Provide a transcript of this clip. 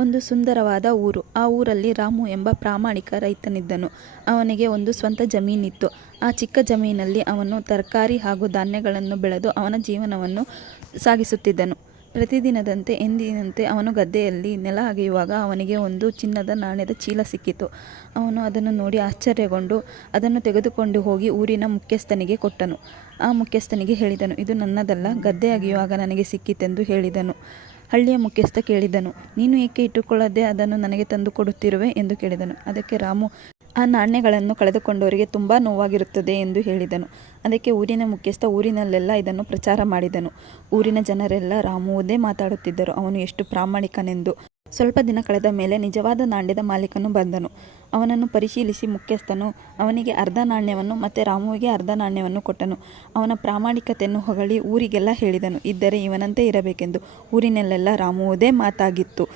ಒಂದು ಸುಂದರವಾದ ಊರು. ಆ ಊರಲ್ಲಿ ರಾಮು ಎಂಬ ಪ್ರಾಮಾಣಿಕ ರೈತನಿದ್ದನು. ಅವನಿಗೆ ಒಂದು ಸ್ವಂತ ಜಮೀನಿತ್ತು. ಆ ಚಿಕ್ಕ ಜಮೀನಲ್ಲಿ ಅವನು ತರಕಾರಿ ಹಾಗೂ ಧಾನ್ಯಗಳನ್ನು ಬೆಳೆದು ಅವನ ಜೀವನವನ್ನು ಸಾಗಿಸುತ್ತಿದ್ದನು. ಪ್ರತಿದಿನದಂತೆ ಎಂದಿನಂತೆ ಅವನು ಗದ್ದೆಯಲ್ಲಿ ನೆಲ ಅಗೆಯುವಾಗ ಅವನಿಗೆ ಒಂದು ಚಿನ್ನದ ನಾಣ್ಯದ ಚೀಲ ಸಿಕ್ಕಿತು. ಅವನು ಅದನ್ನು ನೋಡಿ ಆಶ್ಚರ್ಯಗೊಂಡು ಅದನ್ನು ತೆಗೆದುಕೊಂಡು ಹೋಗಿ ಊರಿನ ಮುಖ್ಯಸ್ಥನಿಗೆ ಕೊಟ್ಟನು. ಆ ಮುಖ್ಯಸ್ಥನಿಗೆ ಹೇಳಿದನು, ಇದು ನನ್ನದಲ್ಲ, ಗದ್ದೆ ಅಗೆಯುವಾಗ ನನಗೆ ಸಿಕ್ಕಿತೆಂದು ಹೇಳಿದನು. ಹಳ್ಳಿಯ ಮುಖ್ಯಸ್ಥ ಕೇಳಿದನು. ನೀನು ಏಕೆ ಇಟ್ಟುಕೊಳ್ಳದೆ ಅದನ್ನು ನನಗೆ ತಂದು ಕೊಡುತ್ತಿರುವೆ ಎಂದು ಕೇಳಿದನು. ಅದಕ್ಕೆ ರಾಮು, ಆ ನಾಣ್ಯಗಳನ್ನು ಕಳೆದುಕೊಂಡವರಿಗೆ ತುಂಬ ನೋವಾಗಿರುತ್ತದೆ ಎಂದು ಹೇಳಿದನು. ಅದಕ್ಕೆ ಊರಿನ ಮುಖ್ಯಸ್ಥ ಊರಿನಲ್ಲೆಲ್ಲ ಇದನ್ನು ಪ್ರಚಾರ ಮಾಡಿದನು. ಊರಿನ ಜನರೆಲ್ಲ ರಾಮುವುದೇ ಮಾತಾಡುತ್ತಿದ್ದರು. ಅವನು ಎಷ್ಟು ಪ್ರಾಮಾಣಿಕನೆಂದು. ಸ್ವಲ್ಪ ದಿನ ಕಳೆದ ಮೇಲೆ ನಿಜವಾದ ನಾಣ್ಯದ ಮಾಲೀಕನು ಬಂದನು. ಅವನನ್ನು ಪರಿಶೀಲಿಸಿ ಮುಖ್ಯಸ್ಥನು ಅವನಿಗೆ ಅರ್ಧ ನಾಣ್ಯವನ್ನು ಮತ್ತು ರಾಮುವಿಗೆ ಅರ್ಧ ನಾಣ್ಯವನ್ನು ಕೊಟ್ಟನು. ಅವನ ಪ್ರಾಮಾಣಿಕತೆಯನ್ನು ಹೊಗಳಿ ಊರಿಗೆಲ್ಲ ಹೇಳಿದನು. ಇದ್ದರೆ ಇವನಂತೆ ಇರಬೇಕೆಂದು ಊರಿನಲ್ಲೆಲ್ಲ ರಾಮುವುದೇ ಮಾತಾಗಿತ್ತು.